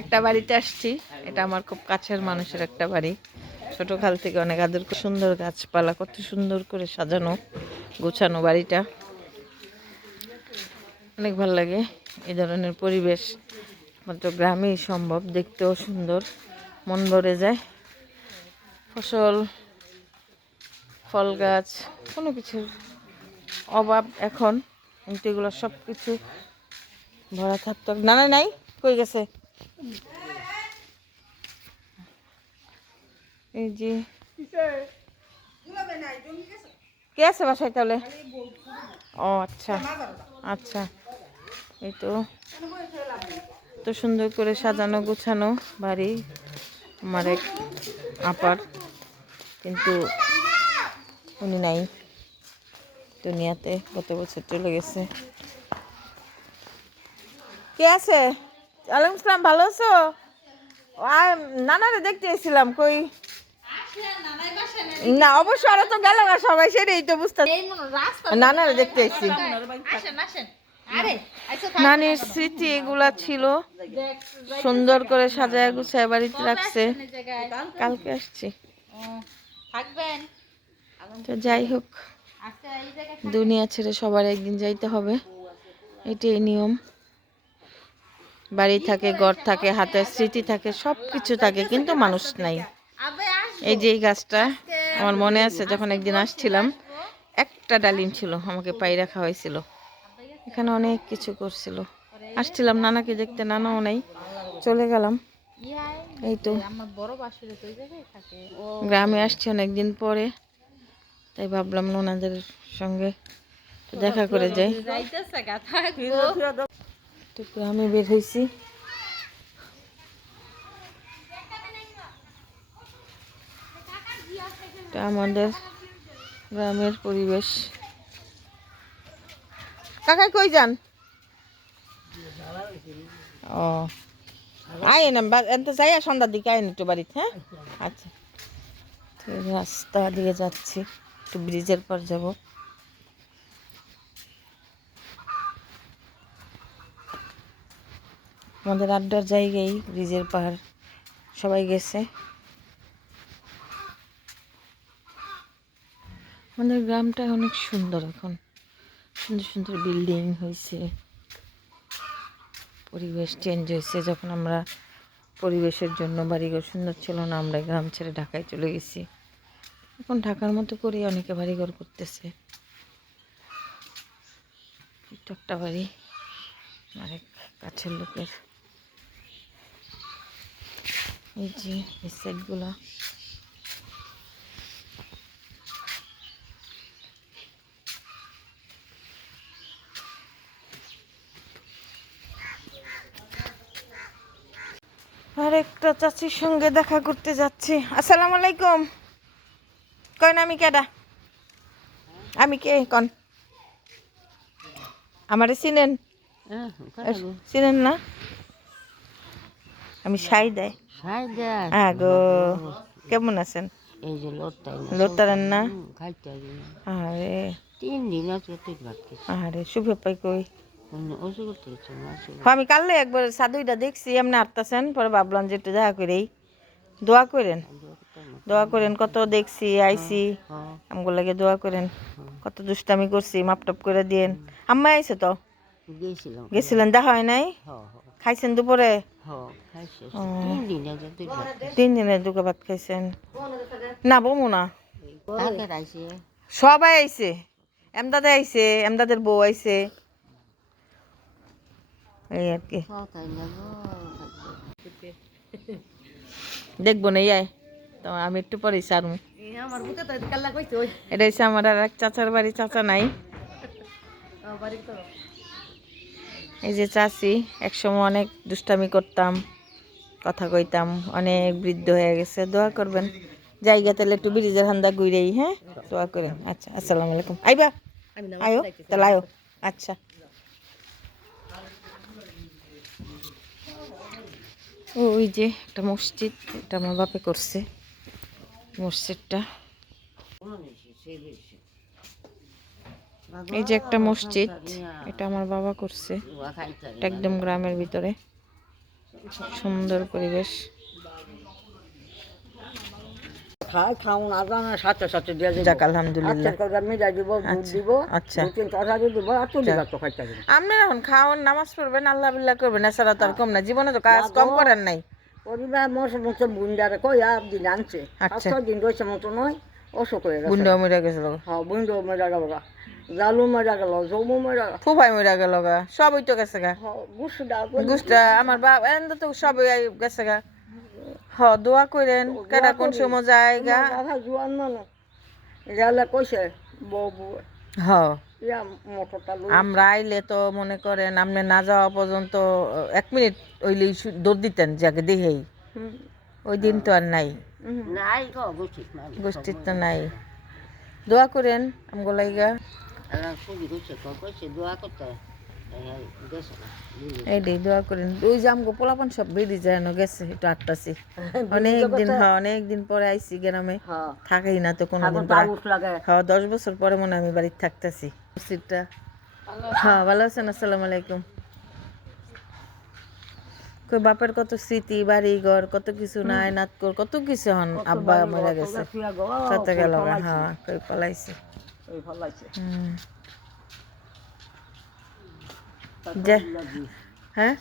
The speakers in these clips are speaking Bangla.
একটা বাড়িতে আসছি, এটা আমার খুব কাছের মানুষের একটা বাড়ি। ছোটকাল থেকে অনেক আদর, সুন্দর গাছপালা, কত সুন্দর করে সাজানো গোছানো বাড়িটা, অনেক ভালো লাগে এই ধরনের পরিবেশ। মাত্র গ্রামেই সম্ভব, দেখতেও সুন্দর, মন ভরে যায়। ফসল, ফল গাছ, কোনো কিছুর অভাব এখন, কিন্তু এগুলো সব কিছু ভরা থাকতো। না না নাই, কই গেছে? এই যে কে আছে বাসায় তাহলে? ও আচ্ছা আচ্ছা, এই তো তো সুন্দর করে সাজানো গোছানো বাড়ি আমার এক আপার, কিন্তু উনি নাই দুনিয়াতে, গত বছর চলে গেছে। কে আছে? ওয়ালাইকুম আসসালাম, ভালো আছো? আর নানারে দেখতে এসেছিলাম, কই না অবশ্য ওরা তো গেল না সবাই, সেটাই তো বুঝতে। নানারে দেখতে এসেছি, নানির স্মৃতি এগুলা ছিল, সুন্দর করে সাজায় গুছায় বাড়িতে রাখছে। কালকে আসছি, তো যাই হোক, দুনিয়া ছেড়ে সবার একদিন যাইতে হবে, এটাই নিয়ম। বাড়ি থাকে, ঘর থাকে, হাতের স্মৃতি থাকে, সব কিছু থাকে, কিন্তু মানুষ নাই। এই যে এই গাছটা আমার মনে আছে, যখন একদিন আসছিলাম একটা ডালিম ছিল, আমাকে পায়রা খাওয়াইছিল, এখানে অনেক কিছু করছিল। আসছিলাম নানাকে দেখতে, নানাও নাই, চলে গেলাম। এই তো গ্রামে আসছি অনেকদিন পরে, তাই ভাবলাম ওনাদের সঙ্গে দেখা করে যাই। তো গ্রামে বের হয়েছি, এটা আমাদের গ্রামের পরিবেশ। কাকা কই যান? ও আইন যাই, সন্ধ্যার দিকে আইন একটু বাড়িতে। হ্যাঁ আচ্ছা, রাস্তা দিয়ে যাচ্ছি, একটু ব্রিজের পর যাব। আমাদের আড্ডার জায়গায় ব্রিজের পার, সবাই গেছে। আমাদের গ্রামটা অনেক সুন্দর, এখন সুন্দর সুন্দর বিল্ডিং হয়েছে, পরিবেশ চেঞ্জ হয়েছে। যখন আমরা পরিবেশের জন্য বাড়িঘর সুন্দর ছিল না, আমরা গ্রাম ছেড়ে ঢাকায় চলে গেছি, এখন ঢাকার মতো করে অনেকে বাড়িঘর করতেছে। একটা বাড়ি অনেক কাছের লোকের, এই যে এই সাইডগুলা আর একটা চাচির সঙ্গে দেখা করতে যাচ্ছি। আসসালামু আলাইকুম। কয় না আমি কেডা? আমি কে কন? আমারে চিনেন? চিনেন না? আমি সাইদাই। আগো কেমন আছেন? লোটারেন না? আরে 3 দিন আছে আরে শুভ পাই কই? আমি কালকে একবার সাদুইটা দেখছি, এমনি আটতাছেন, পরে ভাবলাম যে একটু দেখা করেই দোয়া করেন, দোয়া করেন। কত দেখছি আইসি, আমগুলো লাগে দোয়া করেন। কত দুষ্টামি করছি, মাপটপ করে দিয়েন। আম্মা আইছে তো? গেছিলেন, দেখা হয় নাই? খাইছেন দুপুরে? 3 দিনের দুটো ভাত খাইছেন না? বমু না, সবাই আইছে, এমদাদে আইছে, এমদাদের বউ আইছে, এই আর কি। দেখবো না ইয়াই তো, আমি একটু পরেই সারমু। এটা হচ্ছে আমার আর এক চাচার বাড়ি, চাচা নাই। এই যে চাচি, একসময় অনেক দুষ্টামি করতাম, কথা কইতাম, অনেক বৃদ্ধ হয়ে গেছে। দোয়া করবেন, জায়গা তাহলে একটু ব্রিজের হান্দা ঘুরেই। হ্যাঁ দোয়া করেন। আচ্ছা, আসসালামু আলাইকুম। আইবা আয়ো তাহলে, আয়ো। আচ্ছা, ওই যে একটা মসজিদ, এটা আমার বাপে করছে মসজিদটা। এই যে একটা মসজিদ, এটা আমার বাবা করছে, এটা একদম গ্রামের ভিতরে, সুন্দর পরিবেশ। খাই খাওন আজানের সাথে সাথে দিয়ে দিব। যাক আলহামদুলিল্লাহ। আচ্ছা কথা মিলাই দিব, দুধ দিব, আচ্ছা দু তিন তরকারি দিব, আর তুলি ভাত তো খাইতে হবে। আপনি এখন খাওয়ান, নামাজ পড়বেন, আল্লাহ বিল্লাহ করবেন, এছাড়া তো আর কম না, জীবনে তো কাজ কম করেন নাই। পরিবার মশো মতো বুন্ডারে কই আর দিন আনছে, আচ্ছা। 7 দিন রয়েছে মতো নয়, অসুখ হয়ে গেছে। বুন্ডা মরে গেছিল, হ্যাঁ বুন্ডো মরা গেল গা, জালু মরা গেল, জমু মরা গেল, ফুফাই মরে গেল গা, সবই তো গেছে গা, গুসুডা গুষ্টা আমার বাপ এন তো সবই গেছে গা। হ দোয়া করেন, কেডা কোন সময় যায় গা। বাবা জোয়ান মানুষ গেলে কইছে বউ বউ হ ইয়া মোটরটা লই আমরা আইলে তো মনে করেন আপনি না যাওয়া পর্যন্ত 1 মিনিট ওইলেই দৌড় দিতেন যাকে দেখেই, ওই দিন তো আর নাই, নাই গো গুছি গোষ্ঠীর তো নাই। দোয়া করেন আমগো লাইগা, আল্লাহ খুবই কইছে কইছে দোয়া করতে গেছে এইটাই দোয়া করেন। ওই যে আমগো পোলাপান সব বেরিয়ে যায় না, গেছে একটু আটটাছি, অনেকদিন, হ্যাঁ অনেকদিন পরে আইছি গ্রামে, থাকেই না তো কোনোদিন পরে। হ্যাঁ 10 বছর পরে মনে হয় আমি বাড়িতে থাকতেছি। মসজিদটা হ্যাঁ ভালো আছেন, আসসালামু আলাইকুম। কই বাপের কত স্মৃতি, বাড়ি ঘর, কত কিছু নাই, নাতকর কত কিছু, হন আব্বা মারা গেছে, কত গেল, হ্যাঁ কই পলাইছে। যে হ্যাঁ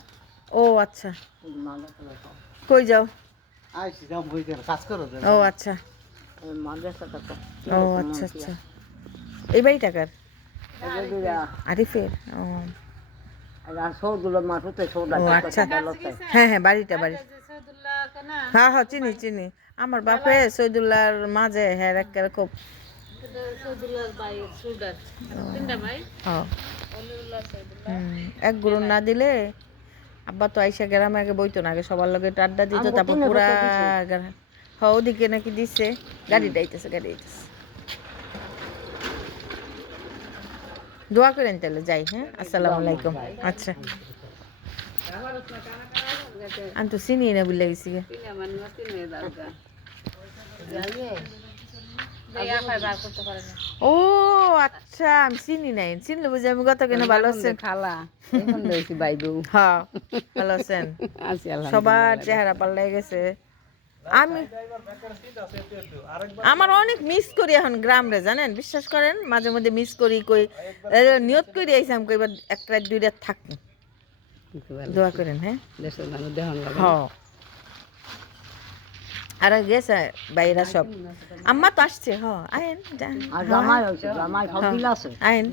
ও আচ্ছা, কই যাও? ও আচ্ছা, ও আচ্ছা আচ্ছা, এই বাড়ি টাকার আরিফের, ও ও আচ্ছা, হ্যাঁ হ্যাঁ বাড়িটা বাড়ি, হ্যাঁ হ্যাঁ চিনি চিনি, আমার বাপে সৈদুল্লাহর মাঝে, হ্যাঁ একেবারে খুব, এক গুরু না দিলে আব্বা তো আইসা গ্রামে আগে বইতো না, আগে সবার লগে একটু আড্ডা দিত, তারপর পুরা হ্যাঁ ওদিকে নাকি দিছে, গাড়িটা আইতেছে, গাড়ি আইতেছে। দোয়া করেন তাহলে যাই, হ্যাঁ আসসালামু আলাইকুম। আচ্ছা আমি তো চিনি না, বুঝলে গেছি গে। ও আচ্ছা আমি চিনি নাই, চিনলে বুঝি আমি গত কেন। ভালো আছেন খালা এখন দেখি বাইবু হ্যাঁ ভালো আছেন? আছি সবার চেহারা পাল্টাই গেছে। আমি আমার অনেক মিস করি এখন গ্রাম রে, জানেন, বিশ্বাস করেন মাঝে মধ্যে মিস করি, কই নিয়ত করে আইসাম কইবার 1 রাত 2 রাত থাকি। দোয়া করেন, হ্যাঁ হ্যাঁ। আর গেছে বাইরা সব, আম্মা তো আসছে, হ আইন আইন।